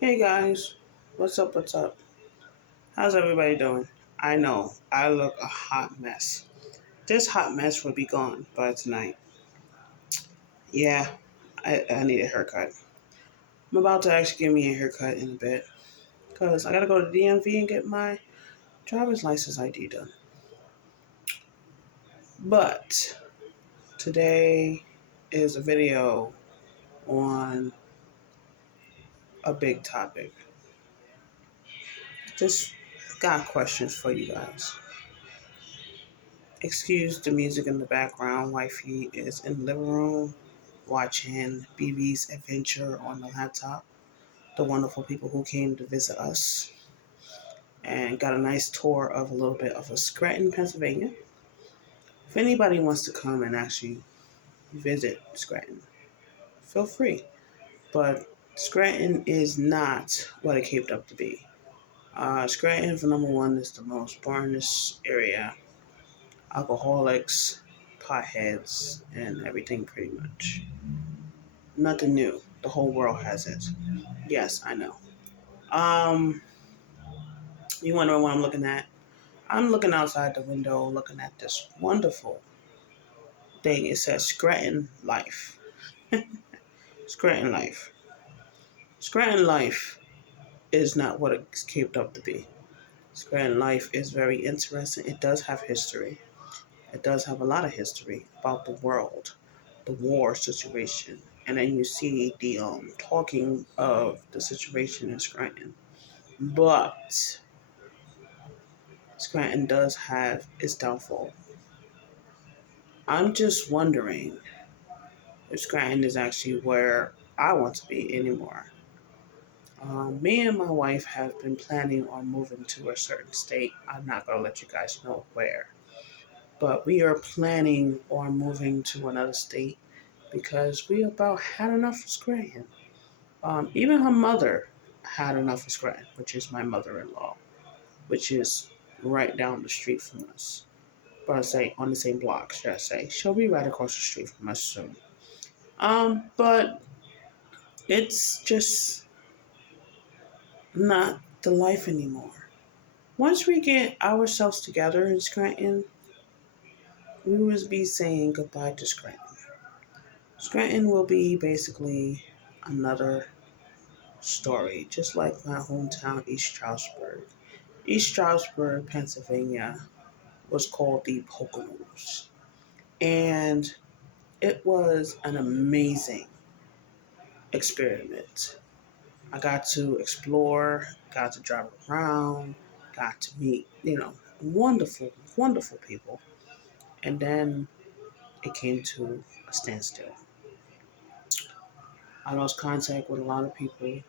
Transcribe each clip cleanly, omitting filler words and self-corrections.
Hey guys, what's up? What's up? How's everybody doing? I know I look a hot mess. This hot mess will be gone by tonight. Yeah, I need a haircut. I'm about to actually get me a haircut in a bit because I gotta go to the DMV and get my driver's license ID done. But today is a video on a big topic. Just got questions for you guys. Excuse the music in the background. Wifey is in the living room watching BB's adventure on the laptop. The wonderful people who came to visit us and got a nice tour of a little bit of a Scranton, Pennsylvania. If anybody wants to come and actually visit Scranton, feel free. But Scranton is not what it came up to be. Scranton, for number one, is the most burnest area. Alcoholics, potheads, and everything pretty much. Nothing new. The whole world has it. Yes, I know. Um, you wondering what I'm looking at? I'm looking outside the window, looking at this wonderful thing. It says Scranton Life. Scranton Life. Scranton Life is not what it's caped up to be. Scranton Life is very interesting. It does have history. It does have a lot of history about the world, the war situation, and then you see the talking of the situation in Scranton. But Scranton does have its downfall. I'm just wondering if Scranton is actually where I want to be anymore. Me and my wife have been planning on moving to a certain state. I'm not going to let you guys know where. But we are planning on moving to another state because we about had enough of Scranton. Even her mother had enough of Scranton, which is my mother-in-law, which is right down the street from us. But I say on the same block, should I say. She'll be right across the street from us soon. But it's just not the life anymore. Once we get ourselves together in Scranton, we will be saying goodbye to Scranton. Scranton will be basically another story, just like my hometown, East Stroudsburg. East Stroudsburg, Pennsylvania, was called the Poconos. And it was an amazing experiment. I got to explore, got to drive around, got to meet, wonderful, wonderful people. And then it came to a standstill. I lost contact with a lot of people.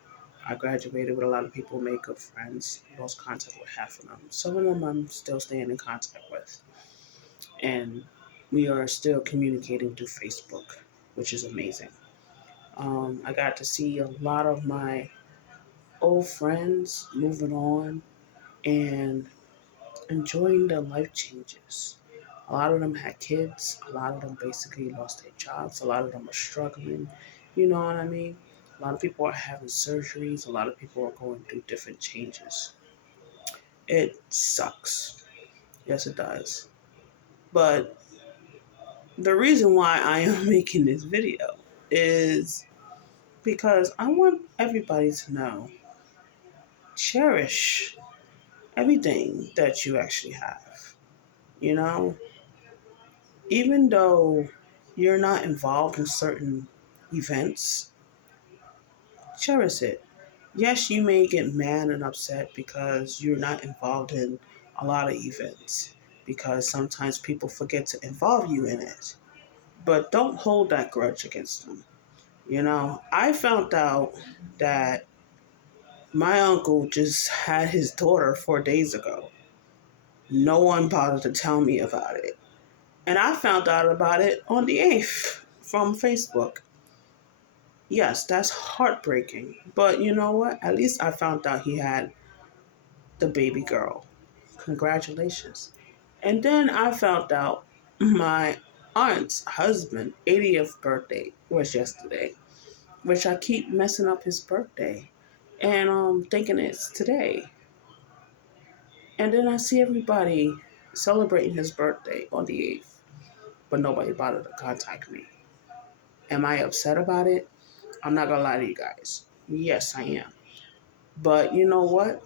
I graduated with a lot of people, made good friends. Lost contact with half of them. Some of them I'm still staying in contact with. And we are still communicating through Facebook, which is amazing. I got to see a lot of my old friends moving on and enjoying their life changes. A lot of them had kids. A lot of them basically lost their jobs. A lot of them are struggling. You know what I mean? A lot of people are having surgeries. A lot of people are going through different changes. It sucks. Yes, it does. But the reason why I am making this video is because I want everybody to know, cherish everything that you actually have. You know, even though you're not involved in certain events, cherish it. Yes, you may get mad and upset because you're not involved in a lot of events because sometimes people forget to involve you in it. But don't hold that grudge against them. I found out that my uncle just had his daughter 4 days ago. No one bothered to tell me about it. And I found out about it on the 8th from Facebook. Yes, that's heartbreaking. But you know what? At least I found out he had the baby girl. Congratulations. And then I found out my aunt's husband 80th birthday was yesterday, which I keep messing up his birthday. and thinking it's today. And then I see everybody celebrating his birthday on the 8th, but nobody bothered to contact me. Am I upset about it? I'm not gonna lie to you guys. Yes, I am. But you know what?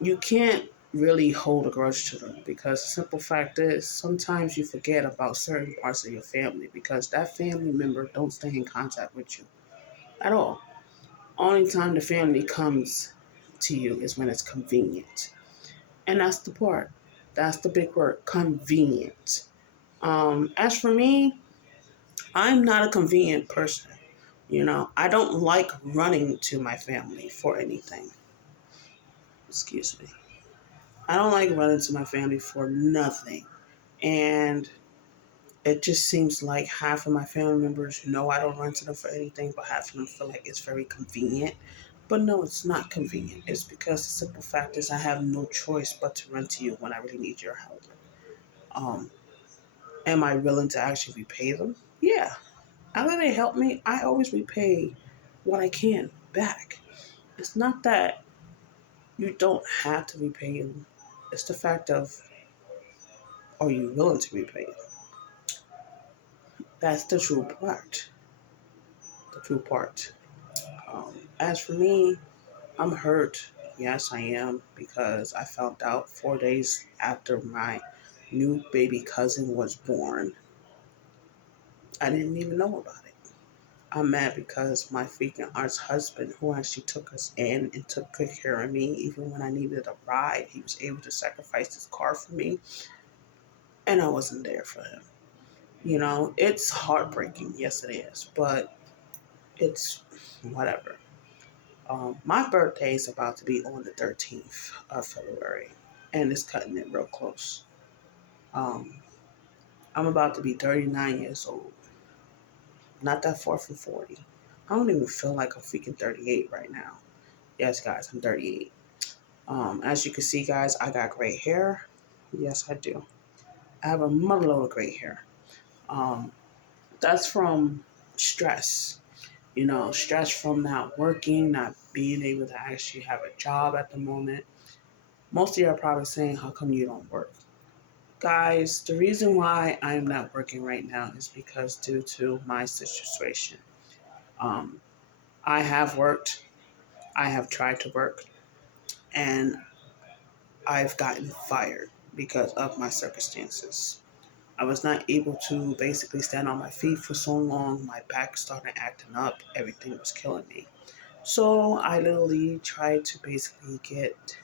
You can't really hold a grudge to them because the simple fact is sometimes you forget about certain parts of your family because that family member don't stay in contact with you at all. Only time the family comes to you is when it's convenient. And that's the part. That's the big word, convenient. As for me, I'm not a convenient person. I don't like running to my family for anything. Excuse me. I don't like running to my family for nothing. And it just seems like half of my family members know I don't run to them for anything, but half of them feel like it's very convenient. But no, it's not convenient. It's because the simple fact is I have no choice but to run to you when I really need your help. Um, am I willing to actually repay them? Yeah. After they help me, I always repay what I can back. It's not that you don't have to repay them. It's the fact of, are you willing to repay them? That's the true part. The true part. As for me, I'm hurt. Yes, I am because I found out 4 days after my new baby cousin was born. I didn't even know about it. I'm mad because my freaking aunt's husband, who actually took us in and took good care of me, even when I needed a ride, he was able to sacrifice his car for me, and I wasn't there for him. It's heartbreaking. Yes, it is, but it's whatever. My birthday is about to be on the 13th of February, and it's cutting it real close. Um, I'm about to be 39 years old, not that far from 40. I don't even feel like I'm freaking 38 right now. Yes, guys, I'm 38. As you can see, guys, I got gray hair. Yes, I do. I have a motherload of gray hair. Um, that's from stress. Stress from not working, not being able to actually have a job at the moment. Most of you are probably saying, how come you don't work? Guys, the reason why I am not working right now is because due to my situation. Um, I have worked, I have tried to work, and I've gotten fired because of my circumstances. I was not able to basically stand on my feet for so long. My back started acting up. Everything was killing me. So I literally tried to basically get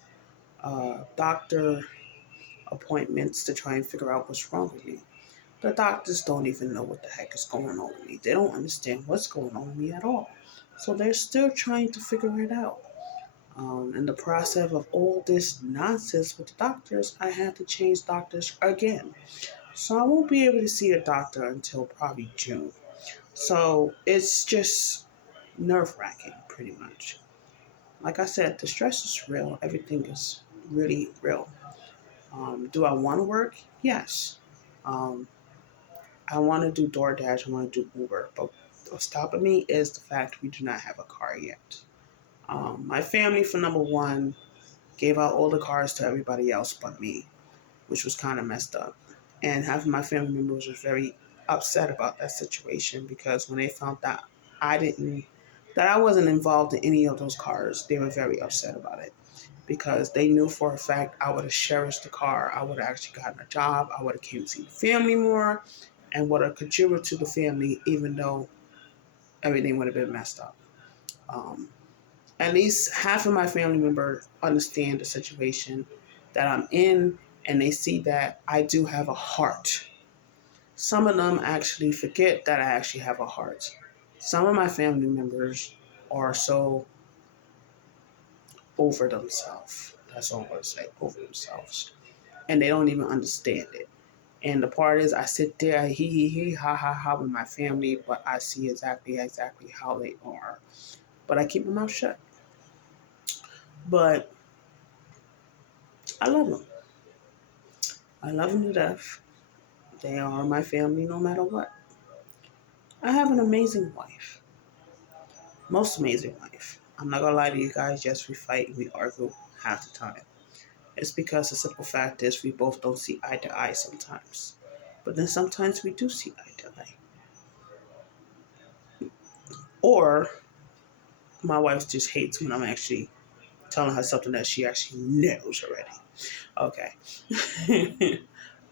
doctor appointments to try and figure out what's wrong with me. The doctors don't even know what the heck is going on with me. They don't understand what's going on with me at all. So they're still trying to figure it out. In the process of all this nonsense with the doctors, I had to change doctors again. So I won't be able to see a doctor until probably June. So it's just nerve wracking, pretty much. Like I said, the stress is real. Everything is really real. Do I want to work? Yes. Um, I want to do DoorDash. I want to do Uber. But what's stopping me is the fact we do not have a car yet. My family, for number one, gave out all the cars to everybody else but me, which was kind of messed up. And half of my family members were very upset about that situation because when they found out I didn't, that I wasn't involved in any of those cars, they were very upset about it because they knew for a fact I would have cherished the car. I would have actually gotten a job. I would have came to see the family more and would have contributed to the family even though everything would have been messed up. Um, at least half of my family members understand the situation that I'm in and they see that I do have a heart. Some of them actually forget that I actually have a heart. Some of my family members are so over themselves. That's all I'm going to say, over themselves. And they don't even understand it. And the part is, I sit there, he, ha, ha, ha with my family, but I see exactly how they are. But I keep my mouth shut. But I love them. I love them to death. They are my family no matter what. I have an amazing wife. Most amazing wife. I'm not gonna lie to you guys. Yes, we fight and we argue half the time. It's because the simple fact is we both don't see eye to eye sometimes. But then sometimes we do see eye to eye. Or my wife just hates when I'm actually telling her something that she actually knows already. Okay.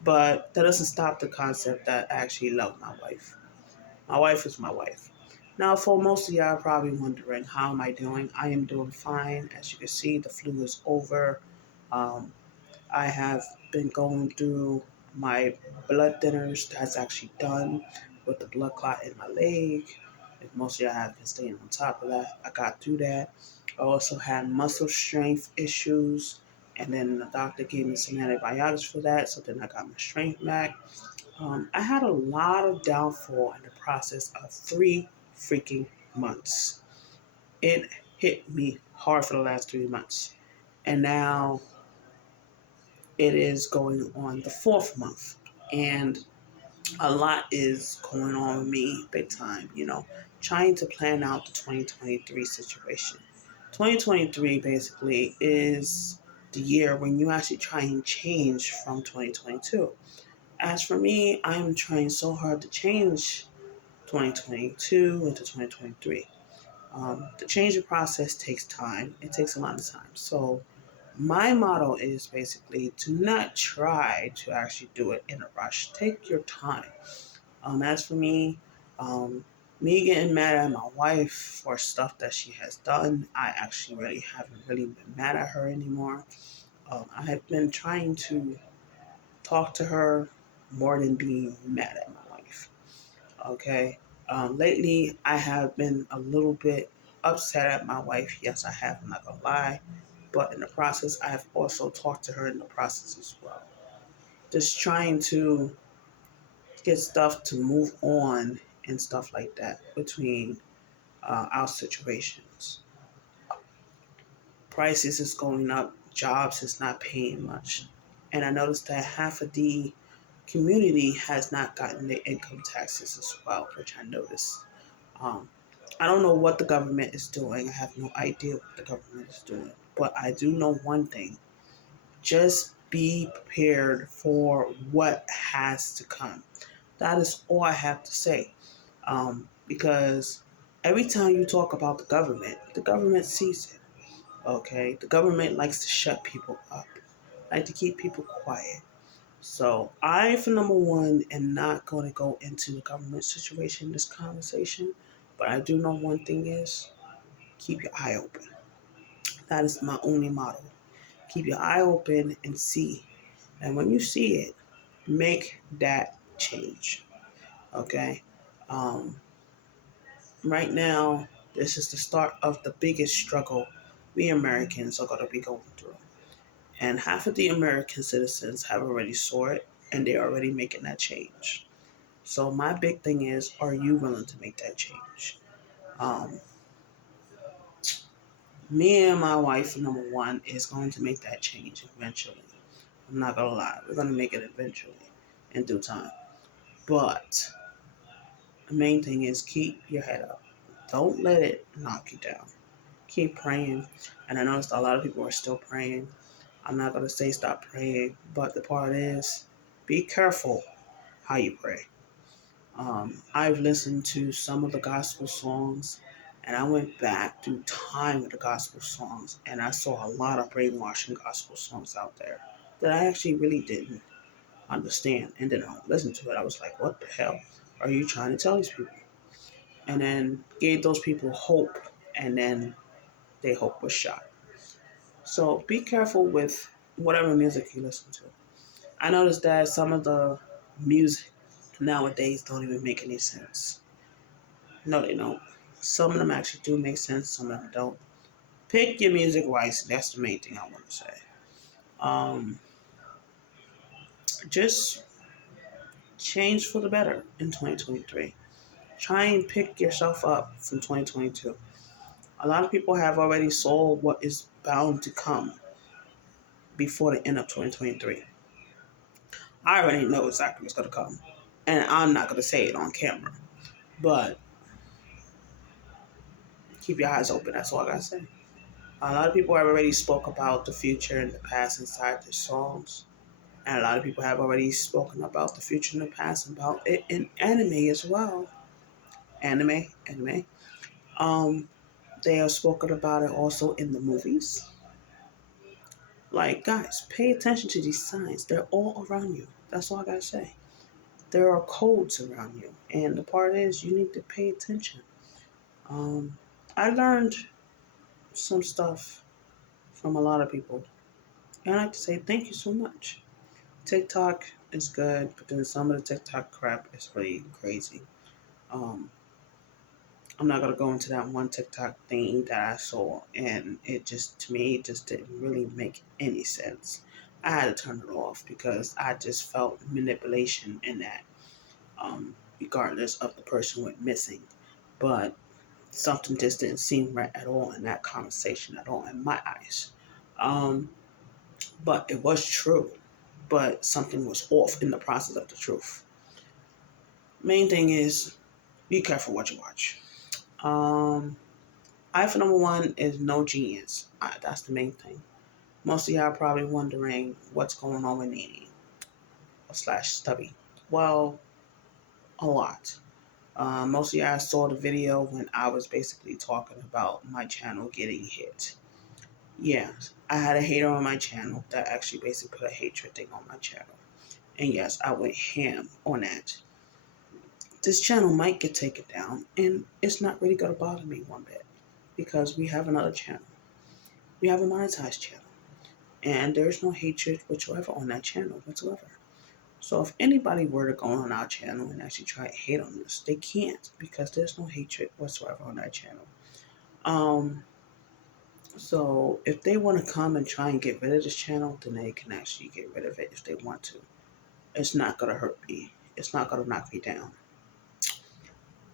But that doesn't stop the concept that I actually love my wife. My wife is my wife. Now, for most of y'all probably wondering, how am I doing? I am doing fine. As you can see, the flu is over. Um, I have been going through my blood thinners. That's actually done with the blood clot in my leg. If most of y'all have been staying on top of that, I got through that. I also had muscle strength issues, and then the doctor gave me some antibiotics for that. So then I got my strength back. I had a lot of downfall in the process of 3 freaking months. It hit me hard for the last 3 months. And now it is going on the fourth month. And a lot is going on with me big time, trying to plan out the 2023 situation. 2023 basically is the year when you actually try and change from 2022. As for me, I'm trying so hard to change 2022 into 2023. The changing process takes time. It takes a lot of time. So my motto is basically to not try to actually do it in a rush. Take your time. As for me, um, me getting mad at my wife for stuff that she has done, I actually really haven't really been mad at her anymore. I have been trying to talk to her more than being mad at my wife. Okay. Lately, I have been a little bit upset at my wife. Yes, I have. I'm not gonna lie. But in the process, I have also talked to her in the process as well. Just trying to get stuff to move on and stuff like that between our situations. Prices is going up. Jobs is not paying much. And I noticed that half of the community has not gotten their income taxes as well, which I noticed. Um, I don't know what the government is doing. I have no idea what the government is doing. But I do know one thing: just be prepared for what has to come. That is all I have to say. Because every time you talk about the government sees it. Okay? The government likes to shut people up, like to keep people quiet. So I, for number one, am not going to go into the government situation in this conversation. But I do know one thing is keep your eye open. That is my only motto. Keep your eye open and see. And when you see it, make that change. Okay? Um, right now, this is the start of the biggest struggle we Americans are going to be going through. And half of the American citizens have already saw it and they're already making that change. So my big thing is, are you willing to make that change? Um, Me and my wife, number one, is going to make that change eventually. I'm not gonna lie, we're gonna make it eventually in due time. But the main thing is keep your head up. Don't let it knock you down. Keep praying. And I noticed a lot of people are still praying. I'm not gonna say stop praying, but the part is be careful how you pray. I've listened to some of the gospel songs, and I went back through time with the gospel songs, and I saw a lot of brainwashing gospel songs out there that I actually really didn't understand. And then I listened to it, I was like, what the hell are you trying to tell these people? And then gave those people hope, and then their hope was shot. So be careful with whatever music you listen to. I noticed that some of the music nowadays don't even make any sense. No, they don't. Some of them actually do make sense, some of them don't. Pick your music wisely. That's the main thing I want to say. Um, just change for the better in 2023. Try and pick yourself up from 2022. A lot of people have already saw what is bound to come before the end of 2023. I already know exactly what's going to come. And I'm not going to say it on camera. But keep your eyes open. That's all I gotta say. A lot of people have already spoke about the future and the past inside their songs. And a lot of people have already spoken about the future and the past about it in anime as well. Anime. Um, they have spoken about it also in the movies. Like, guys, pay attention to these signs. They're all around you. That's all I gotta say. There are codes around you. And the part is, you need to pay attention. Um, I learned some stuff from a lot of people. And I like to say thank you so much. TikTok is good, but then some of the TikTok crap is really crazy. Um, I'm not gonna go into that one TikTok thing that I saw, and it just to me it just didn't really make any sense. I had to turn it off because I just felt manipulation in that, regardless of the person went missing. But something just didn't seem right at all in that conversation at all in my eyes. Um, but it was true, but something was off in the process of the truth. Main thing is be careful what you watch. Um, I for number one is no genius. That's the main thing. Most of y'all are probably wondering what's going on with Nene slash Stubby. Well, a lot. Most of y'all saw the video when I was basically talking about my channel getting hit. Yeah, I had a hater on my channel that actually basically put a hatred thing on my channel. And yes, I went ham on that. This channel might get taken down, and it's not really going to bother me one bit because we have another channel. We have a monetized channel, and there's no hatred whatsoever on that channel whatsoever. So if anybody were to go on our channel and actually try to hate on us, they can't because there's no hatred whatsoever on that channel. Um, so if they want to come and try and get rid of this channel, then they can actually get rid of it if they want to. It's not gonna hurt me. It's not gonna knock me down.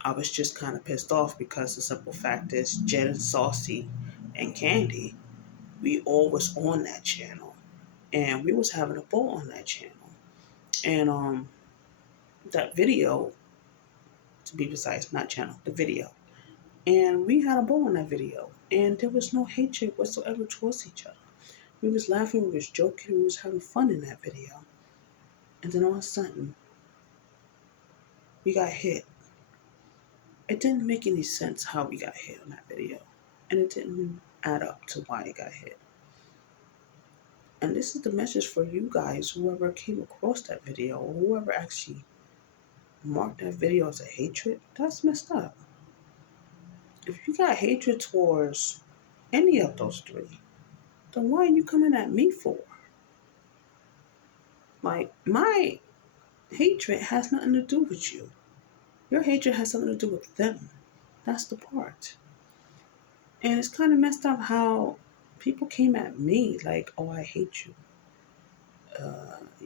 I was just kind of pissed off because the simple fact is Jen and Saucy and Candy, we all was on that channel. And we was having a ball on that channel. And that video, to be precise, not channel, the video. And we had a ball on that video. And there was no hatred whatsoever towards each other. We was laughing, we was joking, we was having fun in that video. And then all of a sudden, we got hit. It didn't make any sense how we got hit on that video. And it didn't add up to why it got hit. And this is the message for you guys, whoever came across that video, or whoever actually marked that video as a hatred, that's messed up. If you got hatred towards any of those three, then why are you coming at me for? Like, my hatred has nothing to do with you. Your hatred has something to do with them. That's the part. And it's kind of messed up how people came at me like, oh, I hate you.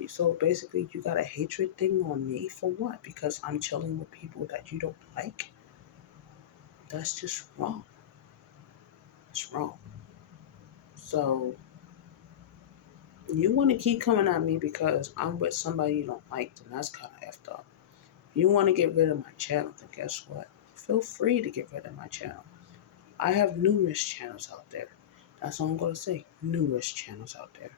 So basically, you got a hatred thing on me for what? Because I'm chilling with people that you don't like? That's just wrong. It's wrong. So you want to keep coming at me because I'm with somebody you don't like, then that's kind of effed up. You want to get rid of my channel, then guess what? Feel free to get rid of my channel. I have numerous channels out there. That's all I'm going to say. Numerous channels out there.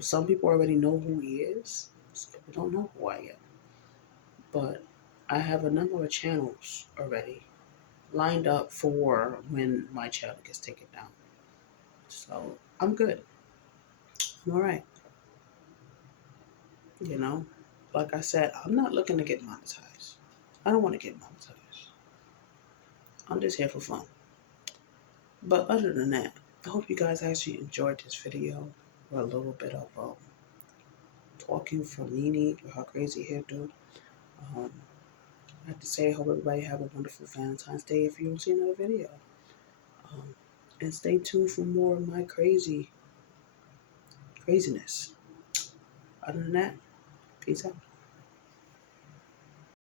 Some people already know who he is. Some people don't know who I am. But I have a number of channels already lined up for when my channel gets taken down. So I'm good. I'm all right. You know, like I said, I'm not looking to get monetized. I don't want to get monetized. I'm just here for fun. But other than that, I hope you guys actually enjoyed this video or a little bit of talking from Nene with her crazy hairdo. I have to say, I hope everybody have a wonderful Valentine's Day if you don't see another video. Um, and stay tuned for more of my craziness. Other than that, peace out.